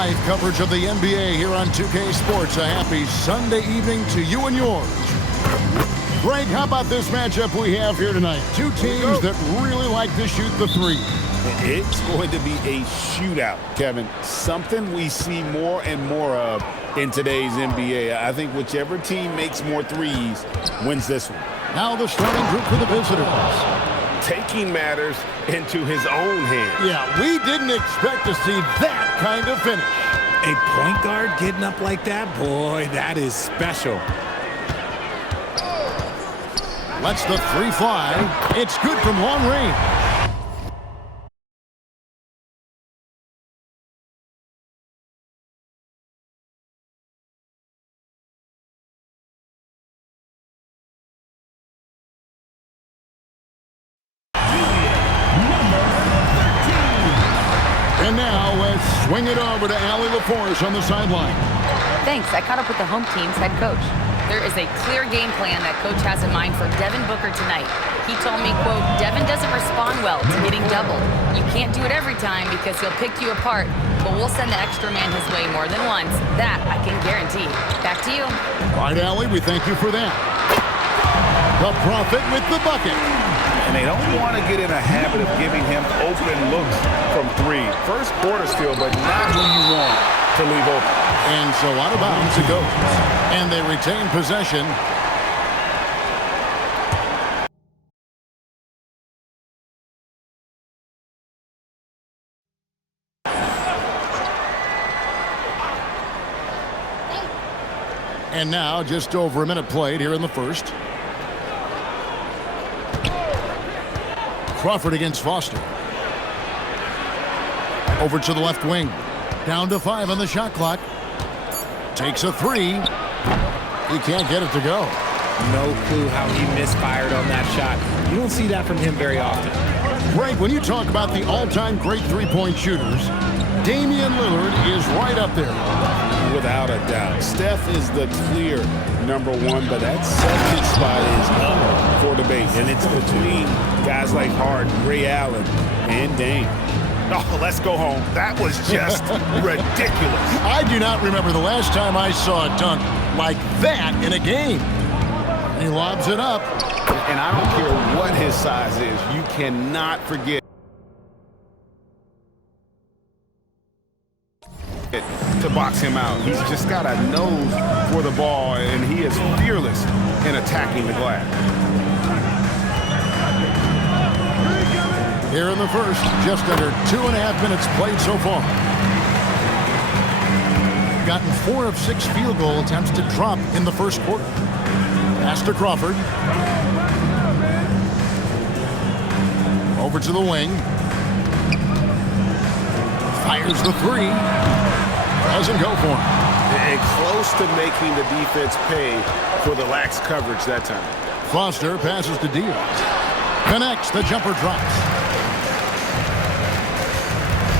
Live coverage of the NBA here on 2K Sports. A happy Sunday evening to you and yours. Greg, how about this matchup we have here tonight? Two teams that really like to shoot the three. It's going to be a shootout, Kevin. Something we see more and more of in today's NBA. I think whichever team makes more threes wins this one. Now the starting group for the visitors. Taking matters into his own hands. Yeah, we didn't expect to see that kind of finish. A point guard getting up like that? Boy, that is special. Lets the three fly. It's good from long range. And now let's swing it over to Allie LaForce on the sideline. Thanks. I caught up with the home team's head coach. There is a clear game plan that coach has in mind for Devin Booker tonight. He told me, quote, Devin doesn't respond well to getting doubled. You can't do it every time because he'll pick you apart, but we'll send the extra man his way more than once. That I can guarantee. Back to you. All right, Allie, we thank you for that. The Prophet with the bucket. And they don't want to get in a habit of giving him open looks from three. First quarter still, but not who you want to leave open. And so out of bounds it goes. And they retain possession. And now just over a minute played here in the first. Crawford against Foster. Over to the left wing. Down to 5 on the shot clock. Takes a three. He can't get it to go. No clue how he misfired on that shot. You don't see that from him very often. Greg, when you talk about the all-time great three-point shooters, Damian Lillard is right up there. Without a doubt. Steph is the clear #1, but that second spot is up for debate. And it's between guys like Harden, Ray Allen, and Dame. Oh, let's go home. That was just ridiculous. I do not remember the last time I saw a dunk like that in a game. He lobs it up. And I don't care what his size is. You cannot forget to box him out. He's just got a nose for the ball, and he is fearless in attacking the glass. Here in the first, just under 2.5 minutes played so far. Gotten 4 of 6 field goal attempts to drop in the first quarter. Pass to Crawford. Over to the wing. Fires the three. Doesn't go for him. And close to making the defense pay for the lax coverage that time. Foster passes to Diaz. Connects, the jumper drops.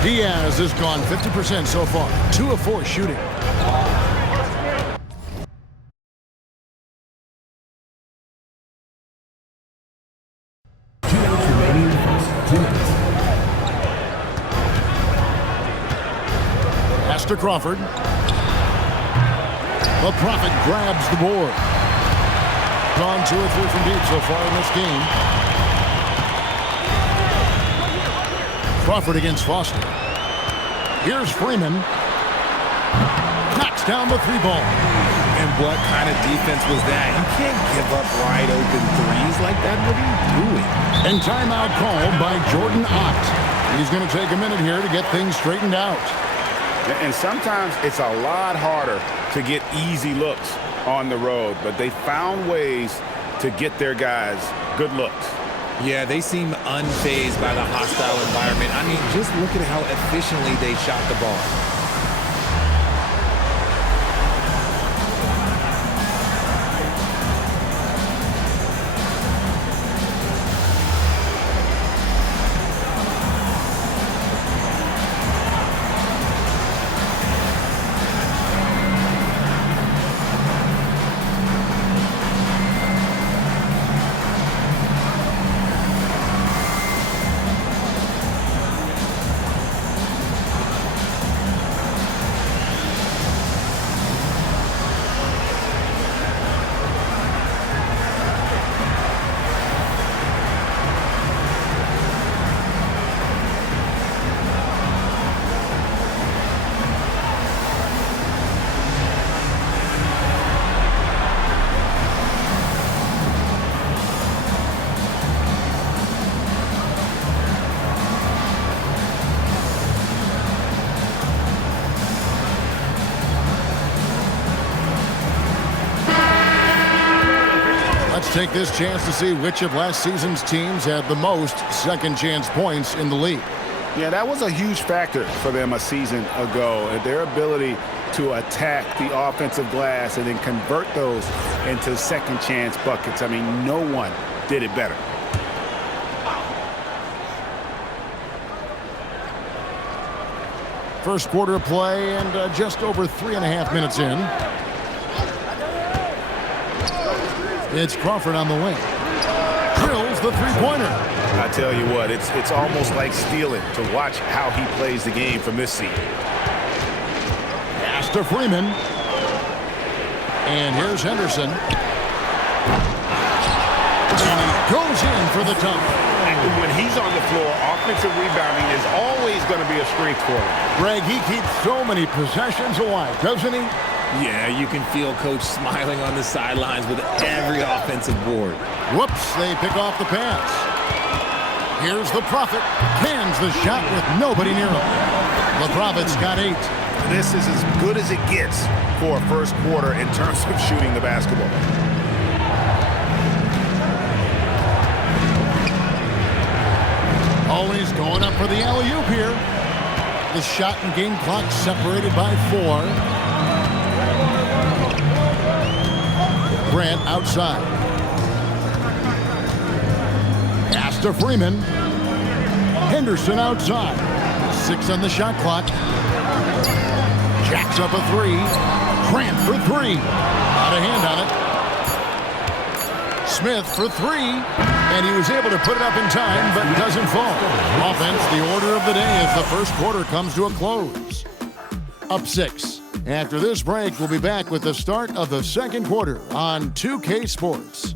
Diaz has gone 50% so far. 2 of 4 shooting. Pass to Crawford. The Prophet grabs the board. Gone 2 of 3 from deep so far in this game. Crawford against Foster. Here's Freeman. Knocks down the 3-ball. And what kind of defense was that? You can't give up wide open threes like that. What are you doing? And timeout called by Jordan Ott. He's going to take a minute here to get things straightened out. And sometimes it's a lot harder to get easy looks on the road, but they found ways to get their guys good looks. Yeah, they seem unfazed by the hostile environment. I mean, just look at how efficiently they shot the ball. Let's take this chance to see which of last season's teams had the most second chance points in the league. Yeah, that was a huge factor for them a season ago. Their ability to attack the offensive glass and then convert those into second chance buckets. I mean, no one did it better. First quarter of play and just over 3.5 minutes in. It's Crawford on the wing. Drills the three-pointer. I tell you what, it's almost like stealing to watch how he plays the game from this seat. Pass to Freeman. And here's Henderson. And he goes in for the dunk. When he's on the floor, offensive rebounding is always going to be a strength for him. Greg, he keeps so many possessions alive, doesn't he? Yeah, you can feel Coach smiling on the sidelines with every offensive board. Whoops, they pick off the pass. Here's the Prophet. Cans the shot with nobody near him. The Prophet's got 8. This is as good as it gets for a first quarter in terms of shooting the basketball. Always going up for the alley-oop here. The shot and game clock separated by 4. Grant outside. Pass to Freeman. Henderson outside. 6 on the shot clock. Jacks up a 3. Grant for 3. Out of hand on it. Smith for 3. And he was able to put it up in time, but doesn't fall. Offense, the order of the day as the first quarter comes to a close. Up 6. After this break, we'll be back with the start of the second quarter on 2K Sports.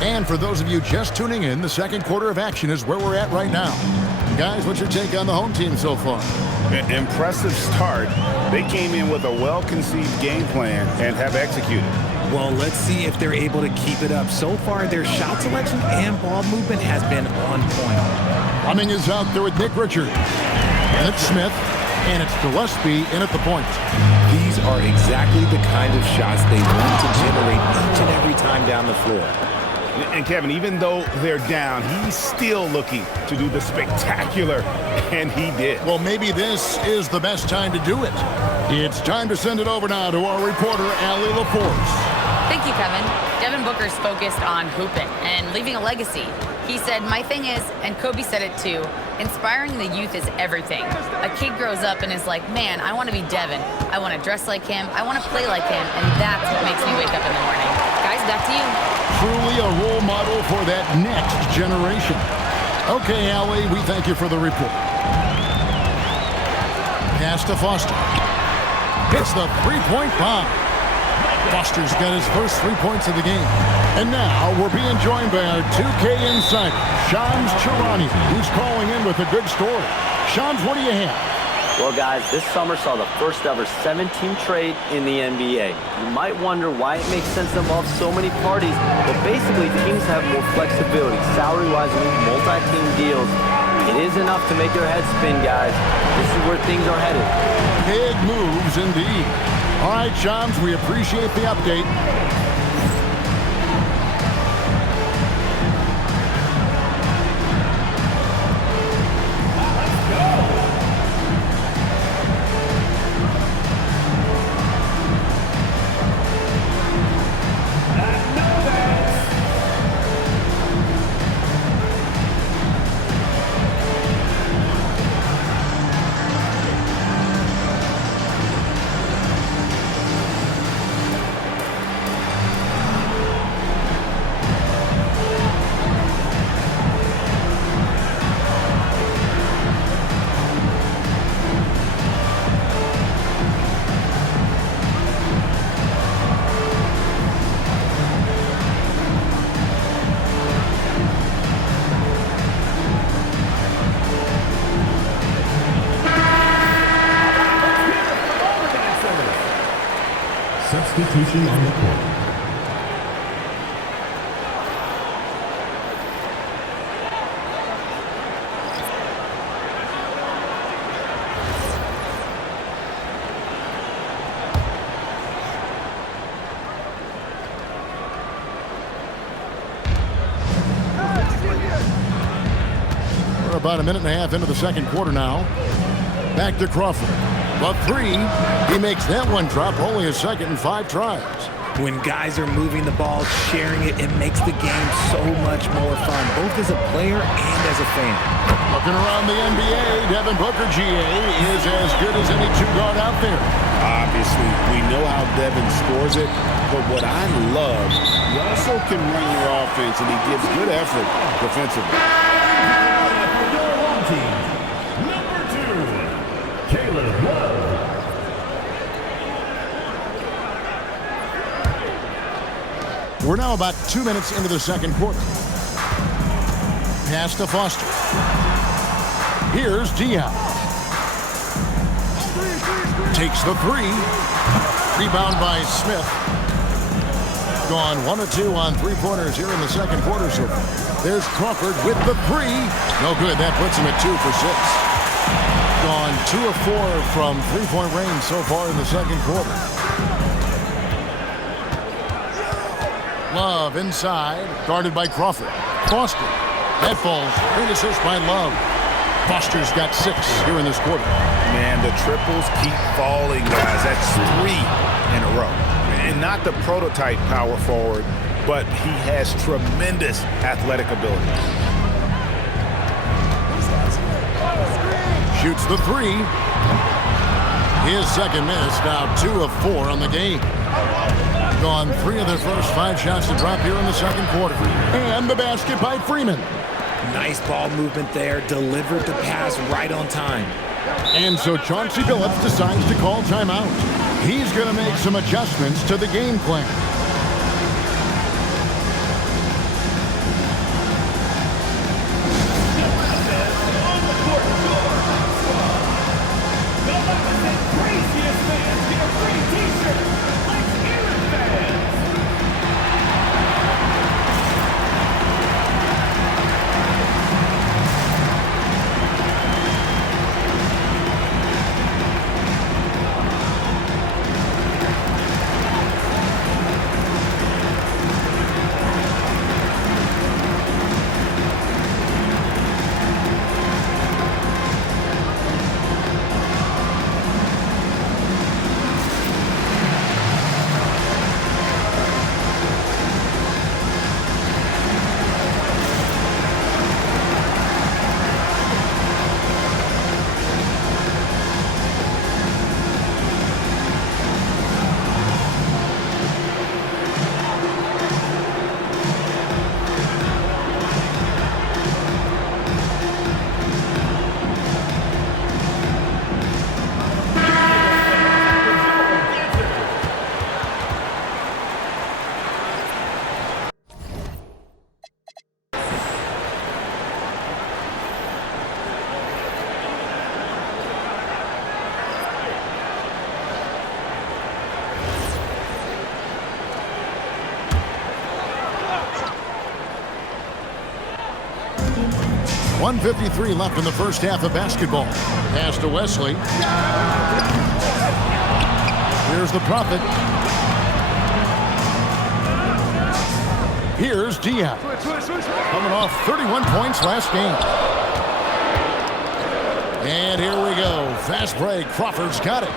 And for those of you just tuning in, the second quarter of action is where we're at right now. Guys, what's your take on the home team so far? Impressive start. They came in with a well-conceived game plan and have executed. Well, let's see if they're able to keep it up. So far, their shot selection and ball movement has been on point. Cumming is out there with Nick Richards. And it's Smith. And it's Gillespie in at the point. These are exactly the kind of shots they want to generate each and every time down the floor. And Kevin, even though they're down, he's still looking to do the spectacular, and he did. Well, maybe this is the best time to do it. It's time to send it over now to our reporter, Allie LaForce. Thank you, Kevin. Devin Booker's focused on hooping and leaving a legacy. He said, "My thing is," and Kobe said it too, inspiring the youth is everything. A kid grows up and is like, man, I want to be Devin. I want to dress like him. I want to play like him. And that's what makes me wake up in the morning. Guys, back to you. Truly a role model for that next generation. Okay, Allie, we thank you for the report. Pass to Foster. Hits the three-point bomb. Foster's got his first 3 points of the game. And now we're being joined by our 2K insider, Shams Charania, who's calling in with a good story. Shams, what do you have? Well, guys, this summer saw the first ever 7-team trade in the NBA. You might wonder why it makes sense to involve so many parties, but basically teams have more flexibility, salary-wise, with multi-team deals. It is enough to make your head spin, guys. This is where things are headed. Big moves indeed. All right, Shams, we appreciate the update. Substitution on the court. about a minute and a half into the second quarter now. Back to Crawford. The three, he makes that one drop, only a second and 5 tries. When guys are moving the ball, sharing it, it makes the game so much more fun, both as a player and as a fan. Looking around the NBA, Devin Booker, GA, is as good as any two-guard out there. Obviously, we know how Devin scores it, but what I love, he also can run your offense, and he gives good effort defensively. We're now about 2 minutes into the second quarter. Pass to Foster. Here's Diaz. Takes the three. Rebound by Smith. Gone 1 of 2 on three-pointers here in the second quarter so far. There's Crawford with the three. No good. That puts him at 2 for 6. Gone 2 of 4 from three-point range so far in the second quarter. Love inside, guarded by Crawford. Foster. That falls. Great assist by Love. Foster's got 6 here in this quarter. Man, the triples keep falling, guys. That's 3 in a row. And not the prototype power forward, but he has tremendous athletic ability. Shoots the three. His second miss, now 2 of 4 on the game. Gone 3 of their first 5 shots to drop here in the second quarter. And the basket by Freeman. Nice ball movement there, delivered the pass right on time. And so Chauncey Billups decides to call timeout. He's going to make some adjustments to the game plan. .153 left in the first half of basketball. Pass to Wesley. Here's the Prophet. Here's Diaz. Coming off 31 points last game. And here we go. Fast break. Crawford's got it.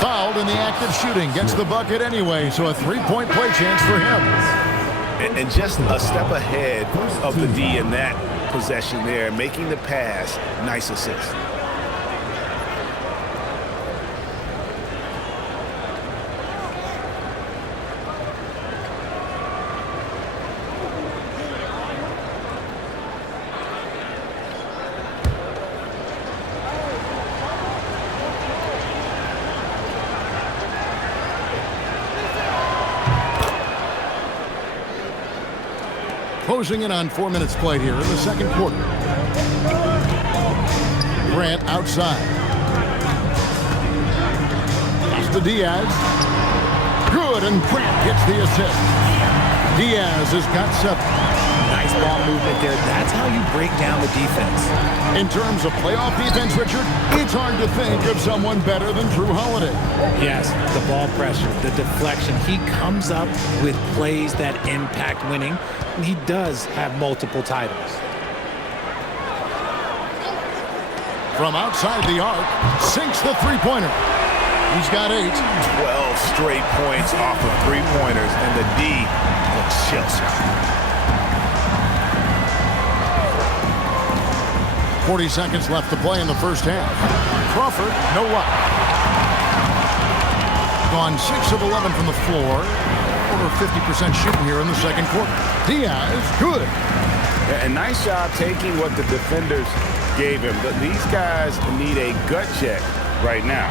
Fouled in the act of shooting. Gets the bucket anyway, so a 3-point play chance for him. And just a step ahead of the D in that possession there, making the pass. Nice assist. Closing in on 4 minutes played here in the second quarter. Grant outside. Pass to Diaz. Good, and Grant gets the assist. Diaz has got 7. Nice ball movement there. That's how you break down the defense. In terms of playoff defense, Richard, it's hard to think of someone better than Drew Holiday. Yes, the ball pressure, the deflection. He comes up with plays that impact winning, and he does have multiple titles. from outside the arc, sinks the three-pointer. He's got 8. 12 straight points off of three-pointers, and the D looks shell-shocked. 40 seconds left to play in the first half. Crawford, no luck. Gone 6 of 11 from the floor. Over 50% shooting here in the second quarter. Diaz, good. Yeah, and nice job taking what the defenders gave him. But these guys need a gut check right now.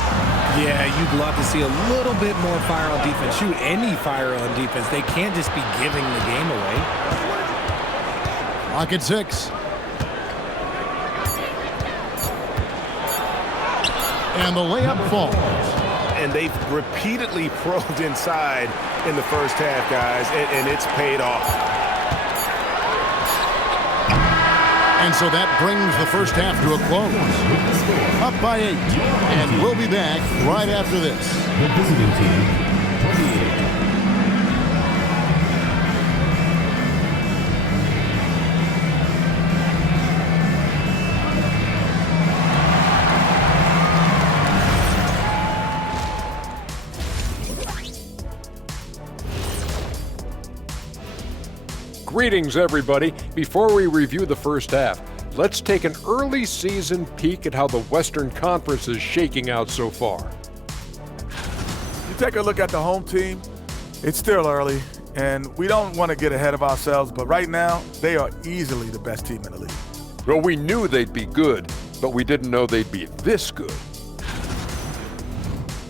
Yeah, you'd love to see a little bit more fire on defense. Shoot any fire on defense. They can't just be giving the game away. Clock at 6. And the layup falls. And they've repeatedly probed inside in the first half, guys, and it's paid off. And so that brings the first half to a close. Up by 8. And we'll be back right after this. The visiting team, 28. Greetings, everybody. Before we review the first half, let's take an early season peek at how the Western Conference is shaking out so far. You take a look at the home team, it's still early, and we don't want to get ahead of ourselves, but right now, they are easily the best team in the league. Well, we knew they'd be good, but we didn't know they'd be this good.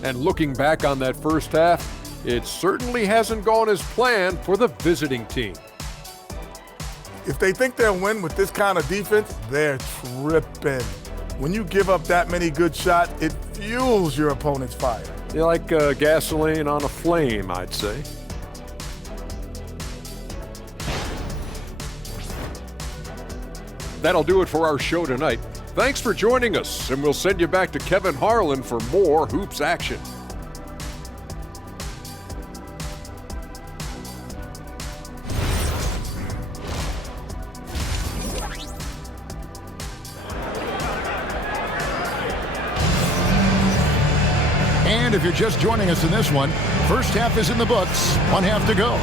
And looking back on that first half, it certainly hasn't gone as planned for the visiting team. If they think they'll win with this kind of defense, they're tripping. When you give up that many good shots, it fuels your opponent's fire. They're like gasoline on a flame, I'd say. That'll do it for our show tonight. Thanks for joining us, and we'll send you back to Kevin Harlan for more hoops action. And if you're just joining us in this one, first half is in the books, one half to go.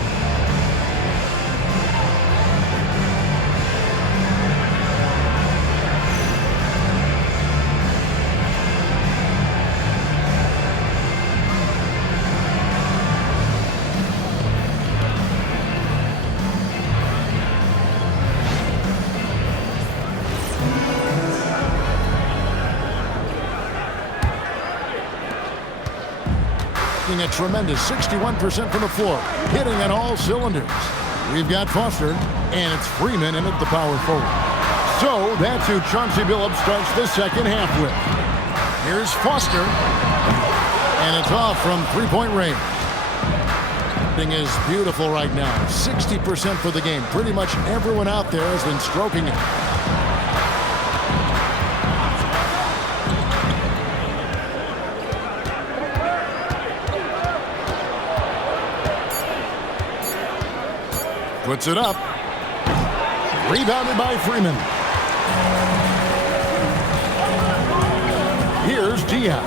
A tremendous 61% from the floor, hitting on all cylinders. We've got Foster, and it's Freeman in at the power forward. So that's who Chauncey Billups starts the second half with. Here's Foster, and it's off from three-point range. Thing is beautiful right now. 60% for the game. Pretty much everyone out there has been stroking it. Puts it up. Rebounded by Freeman. Here's Diaz.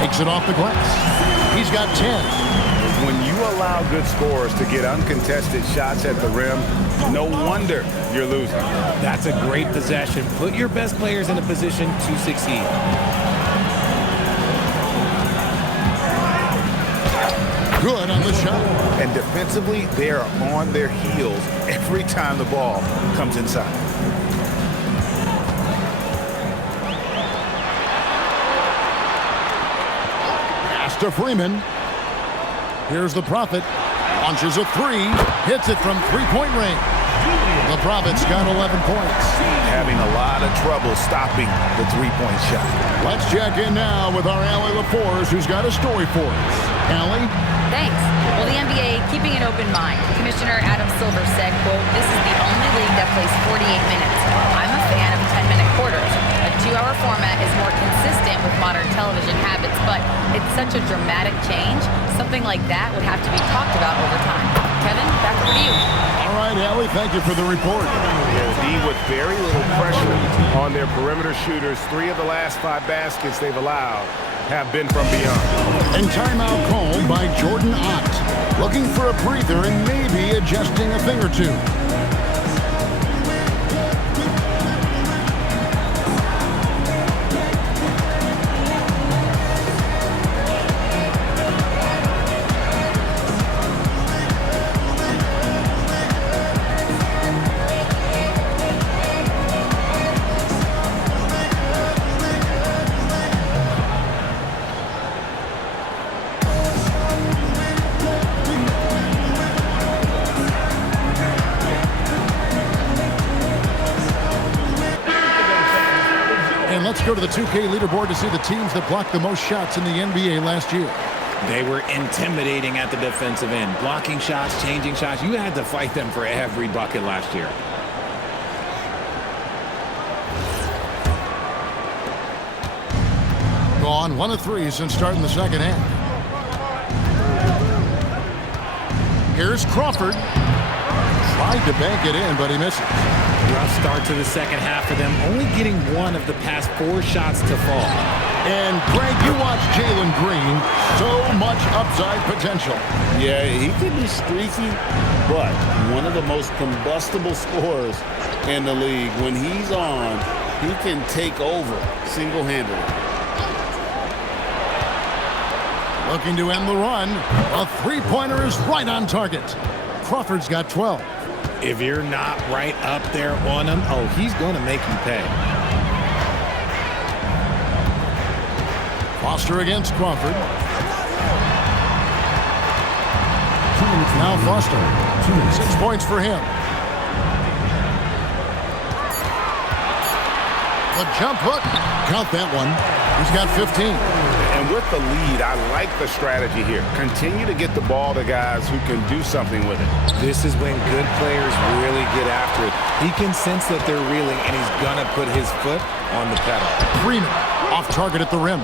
Takes it off the glass. He's got 10. When you allow good scorers to get uncontested shots at the rim, no wonder you're losing. That's a great possession. Put your best players in a position to succeed. Good on the shot. And defensively, they are on their heels every time the ball comes inside. Pass to Freeman. Here's the Prophet. Launches a three. Hits it from three-point range. The Prophet's got 11 points. Having a lot of trouble stopping the three-point shot. Let's check in now with our Allie LaForce, who's got a story for us. Allie? Thanks. Well, the NBA keeping an open mind. Commissioner Adam Silver said, quote, "This is the only league that plays 48 minutes. I'm a fan of 10-minute quarters. A 2-hour format is more consistent with modern television habits, but it's such a dramatic change. Something like that would have to be talked about over time." Kevin, back over to you. All right, Allie, thank you for the report. Yeah, the D with very little pressure on their perimeter shooters. 3 of the last 5 baskets they've allowed have been from beyond. And timeout called by Jordan Ott. Looking for a breather and maybe adjusting a thing or two. Let's go to the 2K leaderboard to see the teams that blocked the most shots in the NBA last year. They were intimidating at the defensive end. Blocking shots, changing shots. You had to fight them for every bucket last year. Gone 1 of 3 since starting the second half. Here's Crawford. Tried to bank it in, but he misses. Rough start to the second half for them, only getting 1 of the past 4 shots to fall. And Greg, you watch Jalen Green, so much upside potential. Yeah, he could be streaky, but one of the most combustible scorers in the league. When he's on, he can take over single-handedly. Looking to end the run. A three-pointer is right on target. Crawford's got 12. If you're not right up there on him, oh, he's going to make you pay. Foster against Crawford. Now Foster. 6 points for him. The jump hook. Count that one. He's got 15. And with the lead, I like the strategy here. Continue to get the ball to guys who can do something with it. This is when good players really get after it. He can sense that they're reeling, and he's going to put his foot on the pedal. Freeman off target at the rim.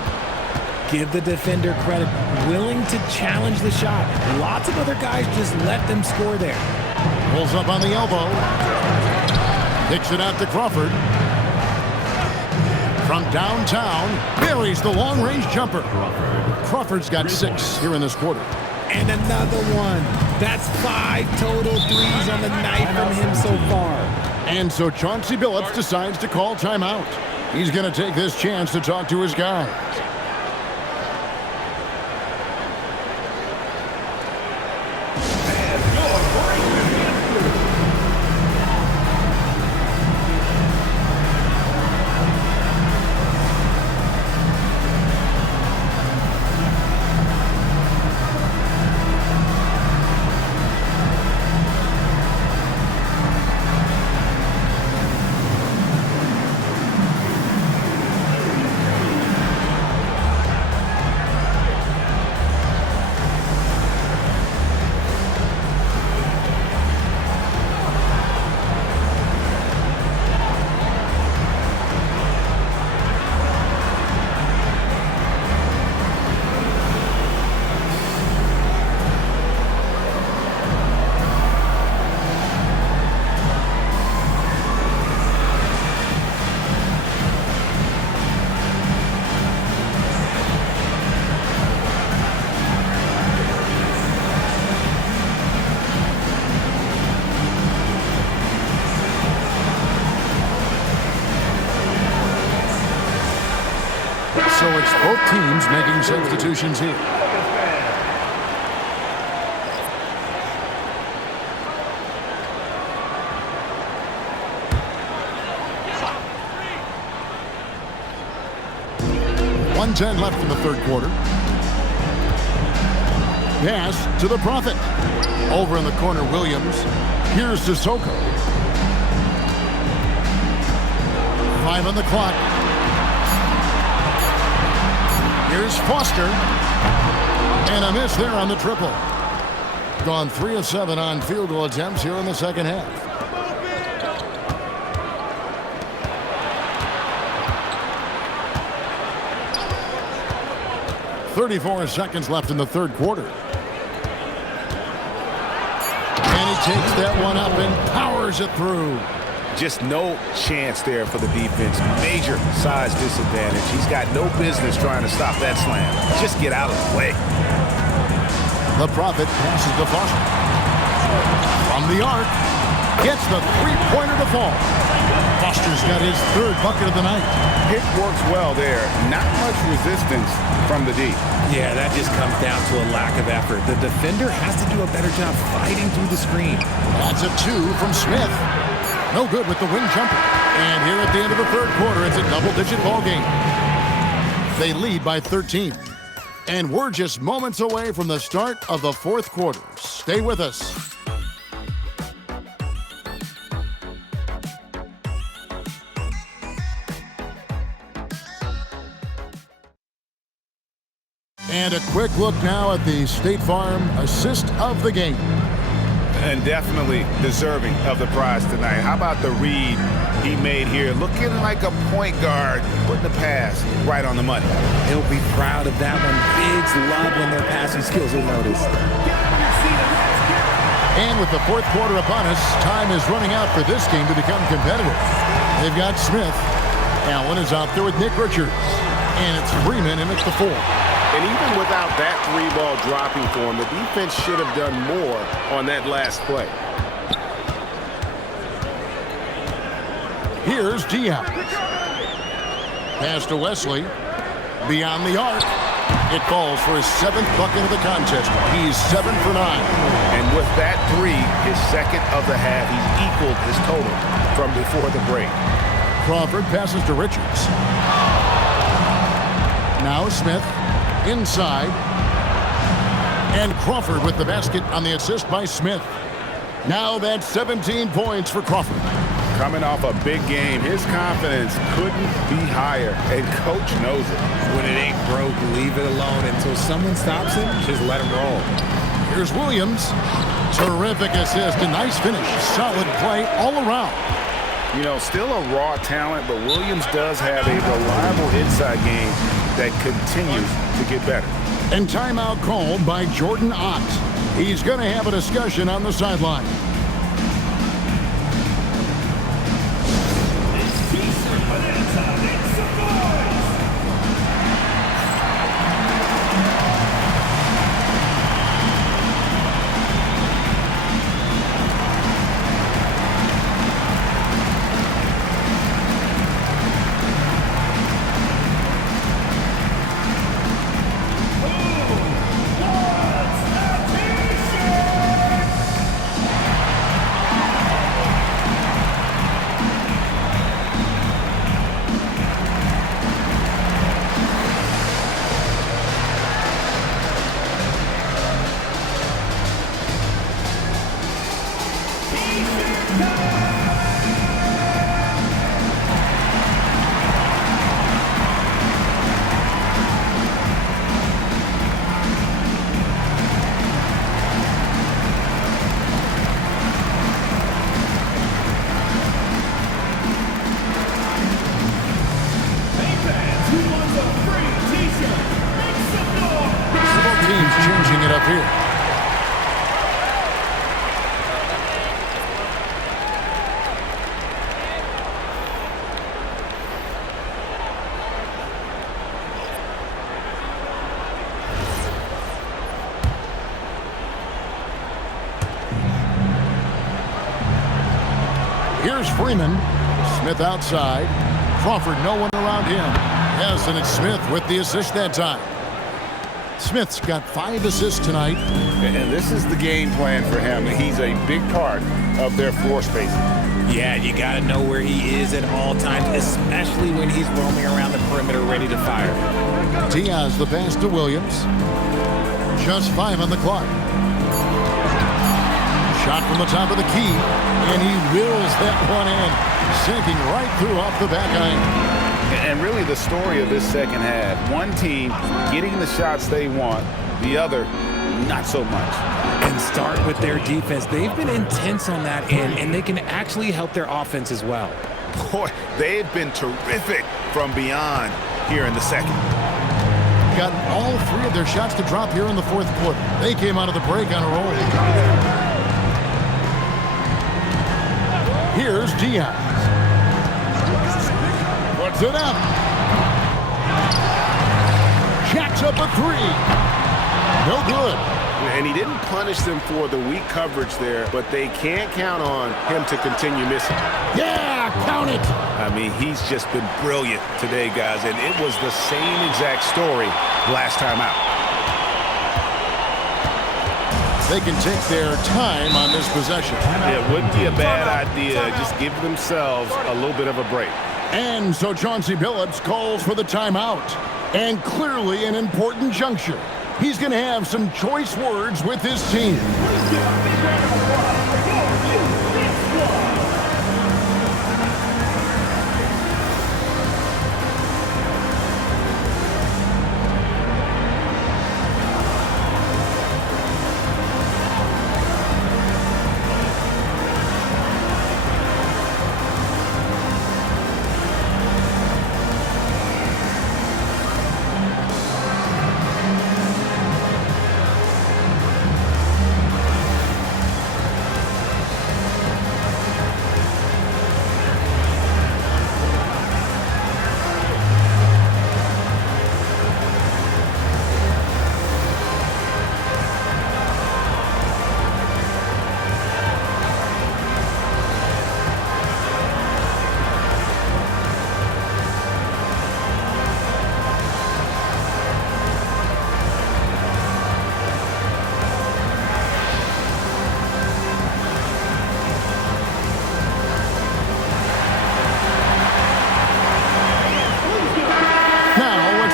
Give the defender credit. Willing to challenge the shot. Lots of other guys just let them score there. Pulls up on the elbow. Kicks it out to Crawford. From downtown, buries the long-range jumper. Crawford's got 6 here in this quarter. And another one. That's 5 total threes on the night from him so far. And so Chauncey Billups decides to call timeout. He's going to take this chance to talk to his guys. So it's both teams making substitutions here. .110 left in the third quarter. Pass to the Prophet. Over in the corner, Williams. Here's Sissoko. 5 on the clock. Here's Foster. And a miss there on the triple. Gone 3 of 7 on field goal attempts here in the second half. .34 seconds left in the third quarter. takes that one up and powers it through. Just no chance there for the defense. Major size disadvantage. He's got no business trying to stop that slam. Just get out of the way. The Prophet passes to Foster. From the arc, gets the three-pointer to fall. Foster's got his third bucket of the night. Pick works well there. Not much resistance from the D. Yeah, that just comes down to a lack of effort. The defender has to do a better job fighting through the screen. That's a 2 from Smith. No good with the wing jumper. And here at the end of the third quarter, it's a double-digit ball game. They lead by 13. And we're just moments away from the start of the fourth quarter. Stay with us. And a quick look now at the State Farm assist of the game. And definitely deserving of the prize tonight. How about the read he made here? Looking like a point guard, putting the pass right on the money. He'll be proud of that one. Bigs love when their passing skills are noticed. And with the fourth quarter upon us, time is running out for this game to become competitive. They've got Smith. Allen is out there with Nick Richards. And it's Freeman in at the 4. And even without that three ball dropping for him, the defense should have done more on that last play. Here's Diaz. Pass to Wesley. Beyond the arc. It falls for his 7th bucket of the contest. He's 7 for 9. And with that 3, his second of the half, he's equaled his total from before the break. Crawford passes to Richards. Now Smith. Inside. And Crawford with the basket on the assist by Smith. Now that's 17 points for Crawford. Coming off a big game, his confidence couldn't be higher, and coach knows it. When it ain't broke, leave it alone until someone stops him. Just let him roll. Here's Williams. Terrific assist, a nice finish. Solid play all around. You know, still a raw talent, but Williams does have a reliable inside game that continues to get better. And timeout called by Jordan Ott. He's going to have a discussion on the sideline. Changing it up here. Here's Freeman. Smith outside. Crawford, no one around him. Yes, and it's Smith with the assist that time. Smith's got 5 assists tonight. And this is the game plan for him. He's a big part of their floor spacing. Yeah, you got to know where he is at all times, especially when he's roaming around the perimeter ready to fire. Diaz the pass to Williams. Just 5 on the clock. Shot from the top of the key, and he wills that one in, sinking right through off the back iron. And really the story of this second half, one team getting the shots they want, the other not so much. And start with their defense. They've been intense on that end, and they can actually help their offense as well. Boy, they've been terrific from beyond here in the second. Got all 3 of their shots to drop here in the fourth quarter. They came out of the break on a roll. Here's Diaz. Puts it up. Jacks up a three. No good. And he didn't punish them for the weak coverage there, but they can't count on him to continue missing. Yeah, count it. I mean, he's just been brilliant today, guys, and it was the same exact story last time out. They can take their time on this possession. It wouldn't be a bad idea. Just give themselves a little bit of a break. And so Chauncey Billups calls for the timeout. And clearly an important juncture. He's going to have some choice words with his team.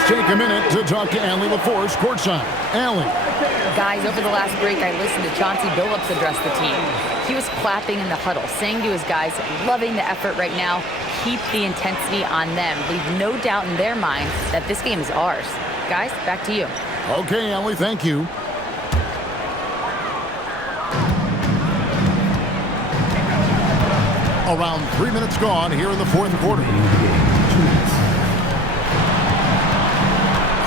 Take a minute to talk to Allie LaForce courtside. Allie. Guys, over the last break, I listened to Chauncey Billups address the team. He was clapping in the huddle, saying to his guys, loving the effort right now, keep the intensity on them. Leave no doubt in their mind that this game is ours. Guys, back to you. Okay, Allie, thank you. Around 3 minutes gone here in the fourth quarter.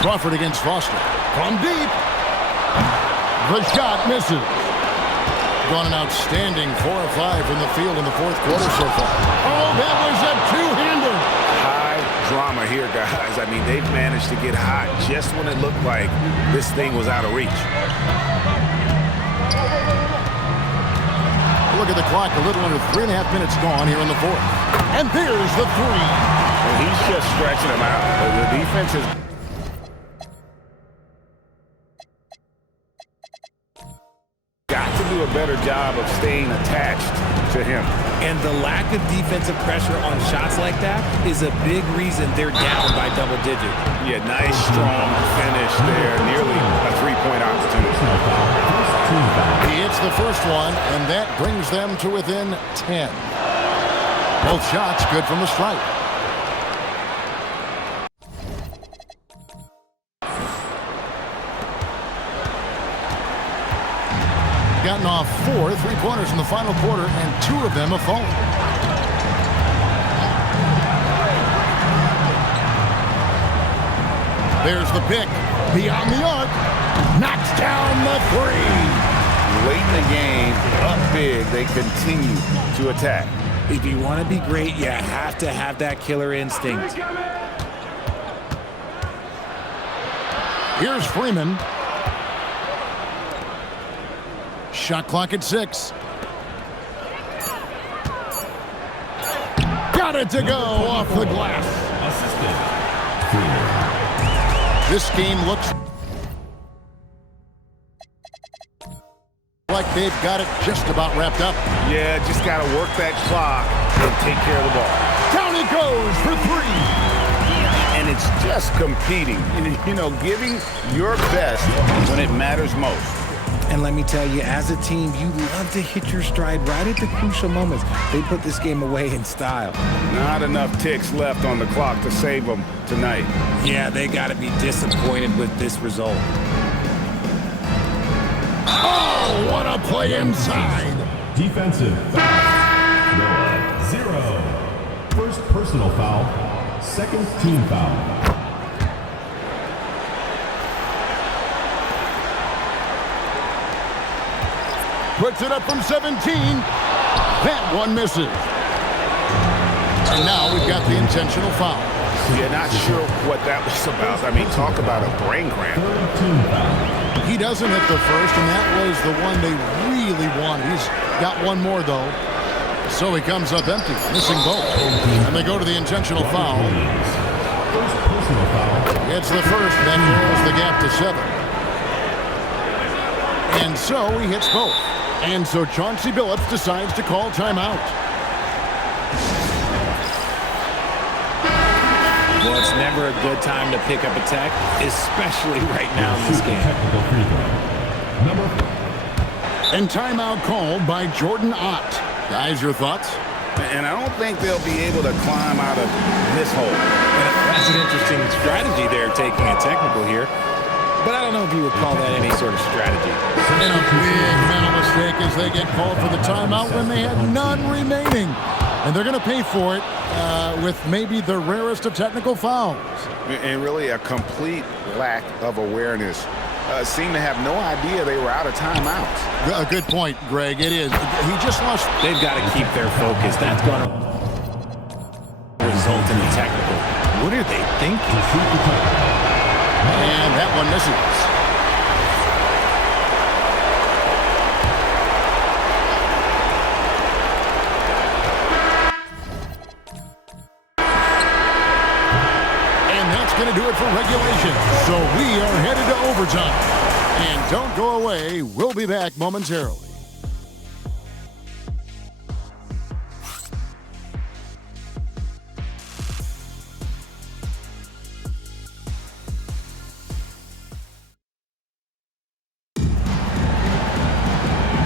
Crawford against Foster. From deep. The shot misses. Gone an outstanding 4 of 5 from the field in the fourth quarter so far. Oh, that was a two-hander. High drama here, guys. I mean, they've managed to get hot just when it looked like this thing was out of reach. Look at the clock. A little under 3.5 minutes gone here in the fourth. And there's the three. And he's just stretching them out. The defense is... a better job of staying attached to him. And the lack of defensive pressure on shots like that is a big reason they're down by double digit. Yeah, nice, strong finish there. Nearly a three-point opportunity. He hits the first one, and that brings them to within 10. Both shots good from the stripe. Gotten off 4 3-pointers in the final quarter, and 2 of them have fallen. There's the pick. Beyond the arc. Knocks down the three. Late in the game, up big, they continue to attack. If you want to be great, you have to have that killer instinct. Here's Freeman. Shot clock at 6. Got it to go off the glass. This game looks like they've got it just about wrapped up. Yeah, just got to work that clock and take care of the ball. Down it goes for 3. And it's just competing, you know, giving your best when it matters most. And let me tell you, as a team, you love to hit your stride right at the crucial moments. They put this game away in style. Not enough ticks left on the clock to save them tonight. Yeah, they got to be disappointed with this result. Oh, what a play inside. Defensive foul. Noah, 0. First personal foul. Second team foul. Puts it up from 17. That one misses. And now we've got the intentional foul. Yeah, not sure what that was about. I mean, talk about a brain cramp. He doesn't hit the first, and that was the one they really wanted. He's got one more, though. So he comes up empty, missing both. And they go to the intentional foul. It's the first, that narrows the gap to 7. And so he hits both. And so Chauncey Billups decides to call timeout. Well, it's never a good time to pick up a tech, especially right now in this game. And timeout called by Jordan Ott. Guys, your thoughts? And I don't think they'll be able to climb out of this hole. That's an interesting strategy there, taking a technical here. But I don't know if you would call that any sort of strategy. And a big mental mistake as they get called for the timeout when they had none remaining. And they're going to pay for it with maybe the rarest of technical fouls. And really a complete lack of awareness. Seemed to have no idea they were out of timeouts. A good point, Greg. It is. He just lost. They've got to keep their focus. That's going to result in a technical. What are they thinking? And that one misses. Going to do it for regulation. So we are headed to overtime. And don't go away. We'll be back momentarily.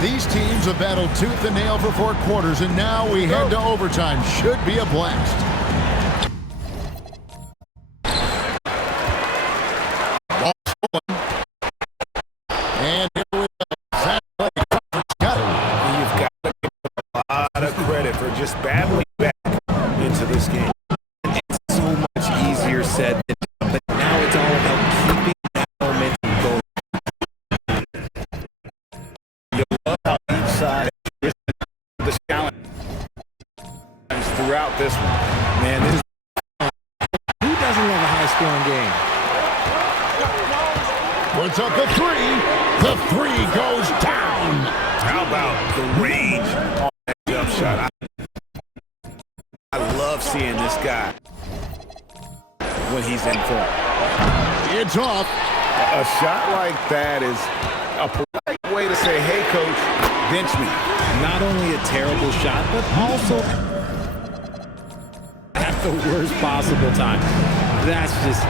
These teams have battled tooth and nail for 4 quarters, and now we head to overtime. Should be a blast. And here we go. You've got to give a lot of credit for just battling back into this game. It's so much easier said than done, but now it's all about keeping that momentum going. You love how each side is the challenge throughout this one. Man, who doesn't love a high-scoring game? Puts up the 3. The 3 goes down. How about the rage on that jump shot? I love seeing this guy when he's in form. It's off. A shot like that is a polite way to say, hey, coach, bench me. Not only a terrible shot, but also at the worst possible time. That's just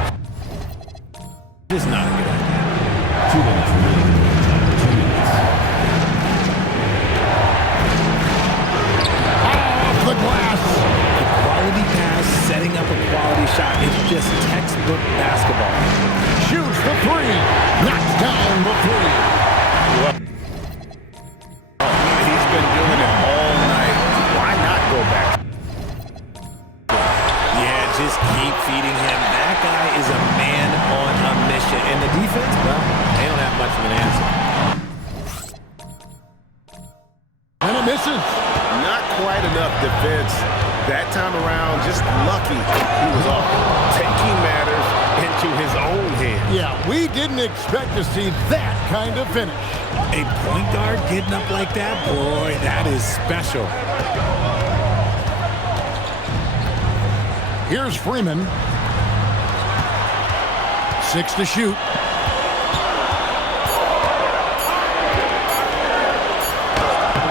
not a good idea. 2 minutes remaining. 2 minutes. Off the glass. A quality pass, setting up a quality shot. It's just textbook basketball. Shoots the 3. Knocks down the 3. He's been doing it all night. Why not go back? Yeah, just keep feeding him. That guy is a man on a mission. And the defense, well, they don't have much of an answer. And it misses. Not quite enough defense. That time around, just lucky he was off. Taking matters into his own hands. Yeah, we didn't expect to see that kind of finish. A point guard getting up like that, boy, that is special. Here's Freeman. 6 to shoot.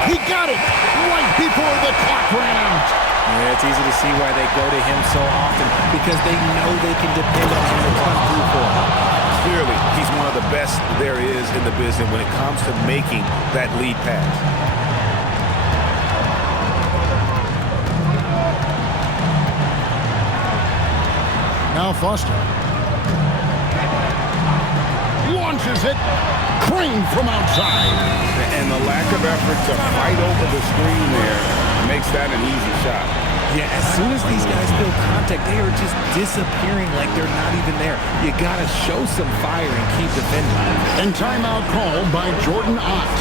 He got it right before the clock ran out. Yeah, it's easy to see why they go to him so often, because they know they can depend on him to come through for them. Clearly, he's one of the best there is in the business when it comes to making that lead pass. Now Foster launches it, Crane from outside. And the lack of effort to fight over the screen there makes that an easy shot. Yeah, as soon as these guys feel contact, they are just disappearing like they're not even there. You got to show some fire and keep defending. And timeout called by Jordan Ott.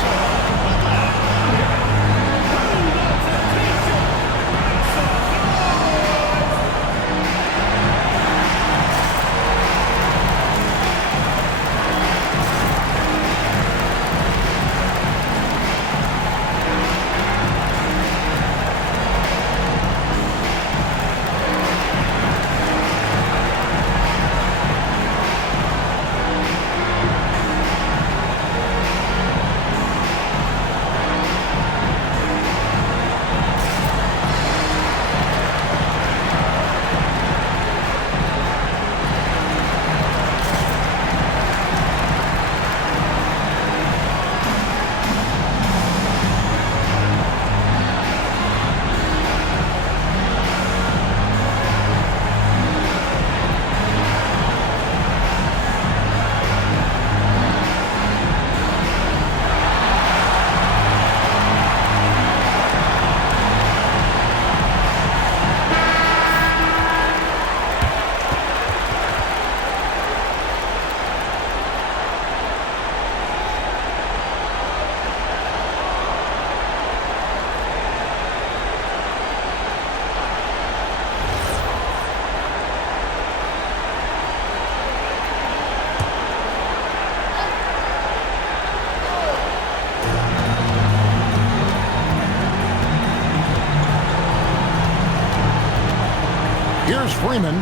Freeman.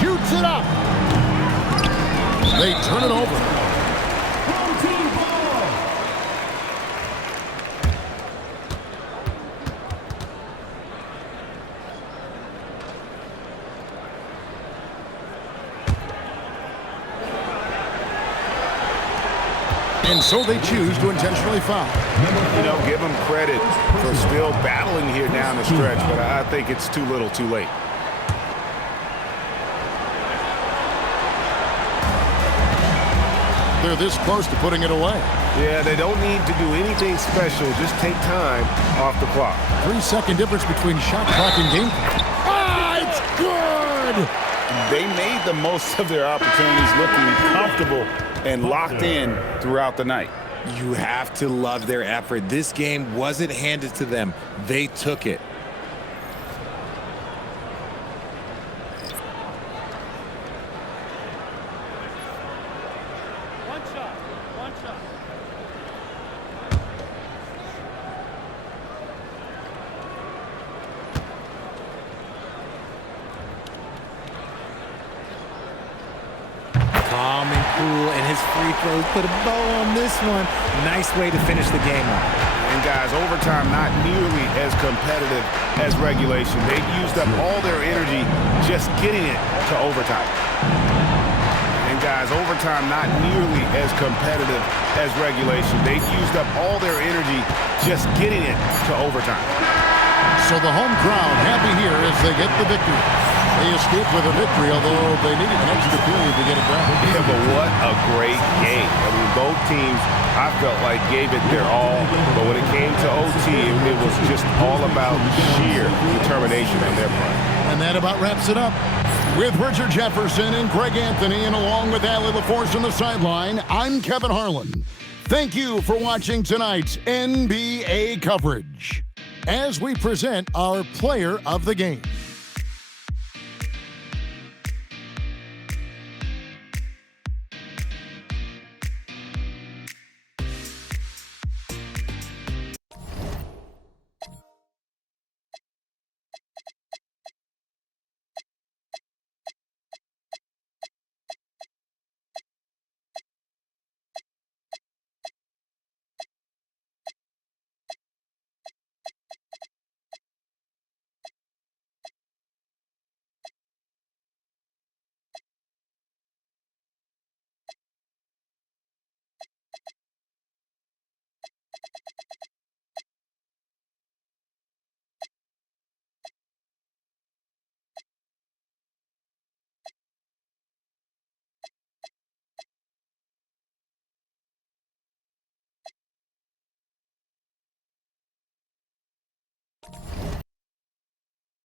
Shoots it up. They turn it over. And so they choose to intentionally foul. You know, give them credit for still battling here down the stretch, but I think it's too little too late. They're this close to putting it away. Yeah, they don't need to do anything special. Just take time off the clock. 3-second difference between shot clock and game clock. Ah, it's good! They made the most of their opportunities, looking comfortable and locked in throughout the night. You have to love their effort. This game wasn't handed to them. They took it. Calm and cool, and his free throws put a bow on this one. Nice way to finish the game off. And guys, overtime not nearly as competitive as regulation. They've used up all their energy just getting it to overtime. And guys, overtime not nearly as competitive as regulation. They've used up all their energy just getting it to overtime. So the home crowd happy here as they get the victory. They escaped with a victory, although they needed an extra period to get it done. Yeah, but what a great game. I mean, both teams, I felt like, gave it their all. But when it came to OT, it was just all about sheer determination on their part. And that about wraps it up. With Richard Jefferson and Greg Anthony, and along with Allie LaForce on the sideline, I'm Kevin Harlan. Thank you for watching tonight's NBA coverage as we present our player of the game.